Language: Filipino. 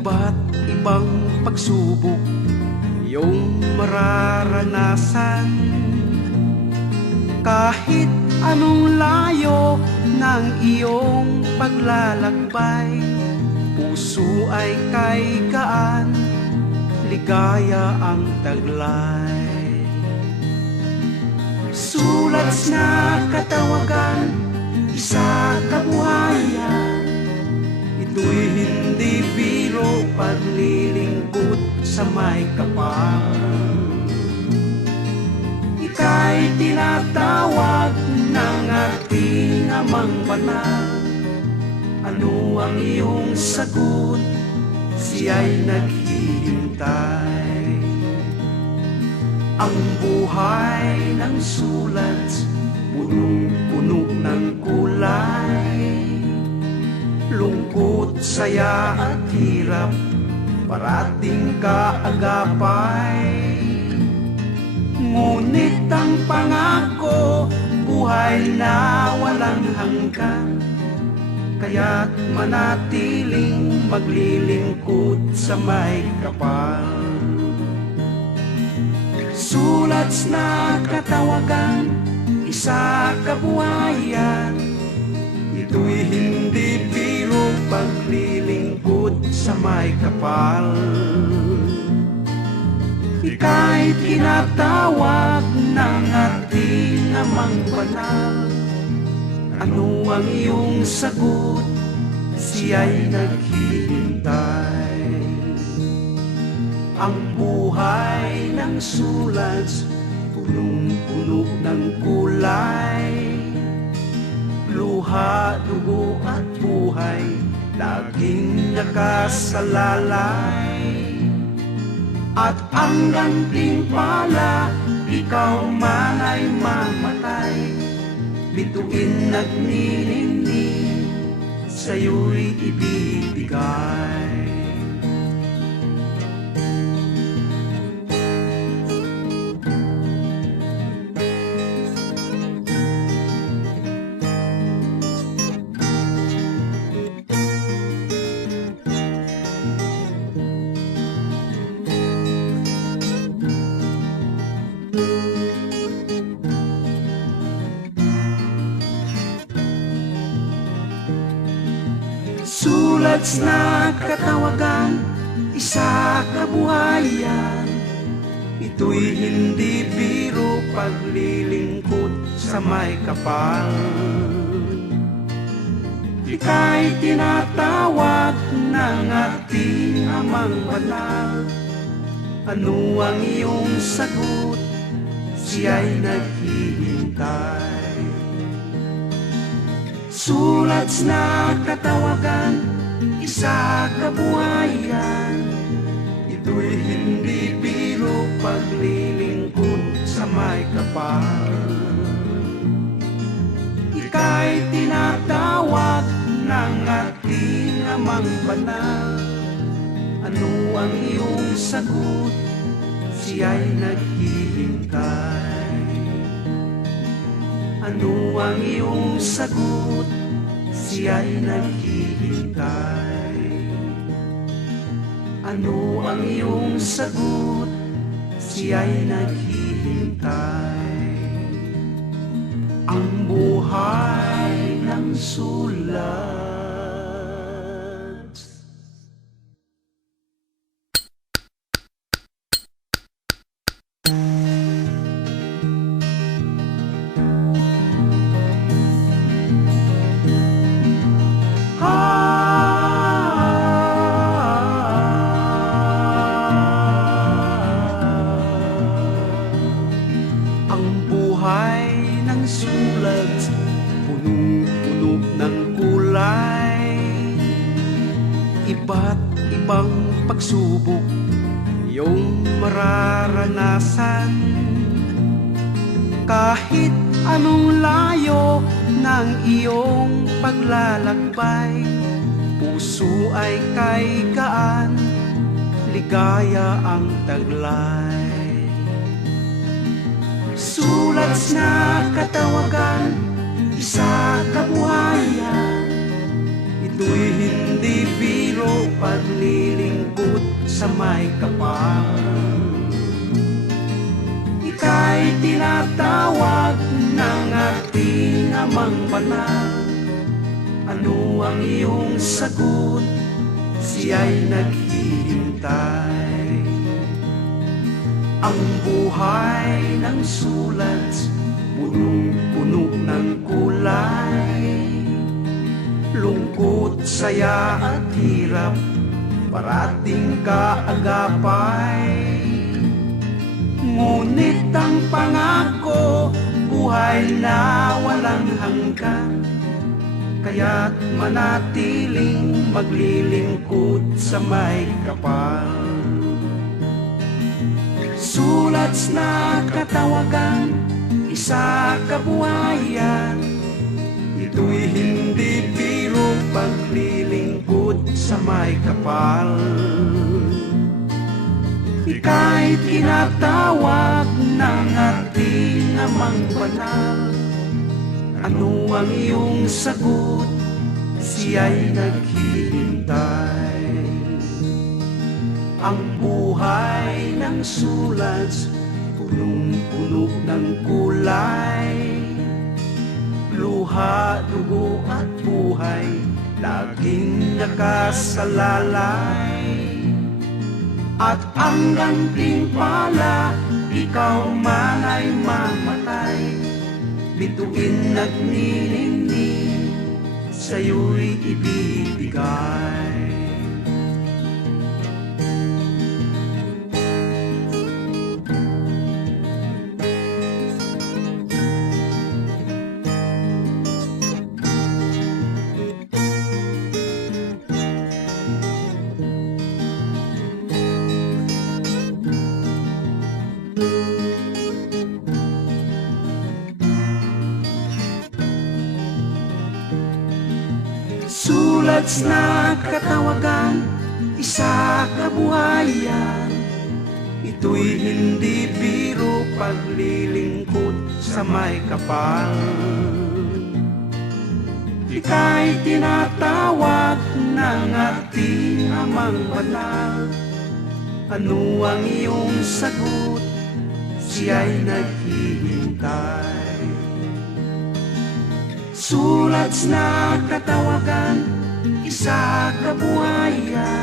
Iba't ibang pagsubok iyong mararanasan. Kahit anong layo ng iyong paglalakbay, puso ay kay gaan, ligaya ang taglay. Sulat na katawagan, isa kabuhayan, ito'y hindi biro, paglilingkod sa may kapal. Ika'y tinatawag ng ating Amang Banal. Ano ang iyong sagot? Siya'y naghihintay. Ang buhay ng sulat, punong-puno ng kulay. Lungkot, saya at hirap, parating kaagapay. Ngunit ang pangako, buhay na walang hanggan, kaya't manatiling maglilingkod sa may kapal. Sulat na katawagan, isa kabuhayan, ito'y hindi biro, paglilingkod sa may kapal. Ika'y tinatawag ng ating Amang Banal. Ano ang iyong sagot? Siya'y naghihintay. Ang buhay ng sulat, punong-puno ng kulay. Luha, dugo at buhay, laging nakasalalay. At ang gantimpala, ikaw man ay mamatay, bituin nagniningning, sa'yo'y ibibigay. Sulat na katawagan, isa kabuhayan, ito'y hindi biro, paglilingkod sa may kapal. Ika'y tinatawag ng ating Amang Banal. Ano ang iyong sagot? Siya'y naghihintay. Sulat na katawagan, isa kabuhayan, ito'y hindi biro, paglilingkod sa may kapal. Ika'y tinatawag ng ating Amang Banal. Ano ang iyong sagot? Siya'y naghihintay. Ano ang iyong sagot? Siya'y naghihintay. Ano ang iyong sagot? Siya'y naghihintay. Ang buhay ng sulat. Iba't ibang pagsubok iyong mararanasan. Kahit anong layo ng iyong paglalakbay, puso ay kay gaan, ligaya ang taglay. Sulat na katawagan, isa kabuhayan, ito'y hindi biro, paglilingkod sa may kapal. Ika'y tinatawag ng ating Amang Banal. Ano ang iyong sagot? Siya'y naghihintay. Ang buhay ng sulat, punong-puno ng kulay. Lungkot, saya at hirap, parating kaagapay. Ngunit ang pangako, buhay na walang hanggan. Kaya't manatiling maglilingkod sa may kapal. Sulat na katawagan, isa kabuhayan. Ito'y hindi biro, paglilingkod sa may kapal. Ika'y tinatawag ng ating Amang Banal. Ano ang iyong sagot? Siya'y naghihintay. Ang buhay ng sulat, punong-puno ng kulay. Luha, dugo at buhay, laging nakasalalay. At ang gantimpala, ikaw man ay mamatay. Bituin nagniningning, sa'yo'y ibibigay. Sulat na katawagan, isa kabuhayan. Ito'y hindi biro, paglilingkod sa may kapal. Ika'y tinatawag ng ating Amang Banal. Ano ang iyong sagot? Siya'y naghihintay. Sulat na katawagan, isa kabuhayan.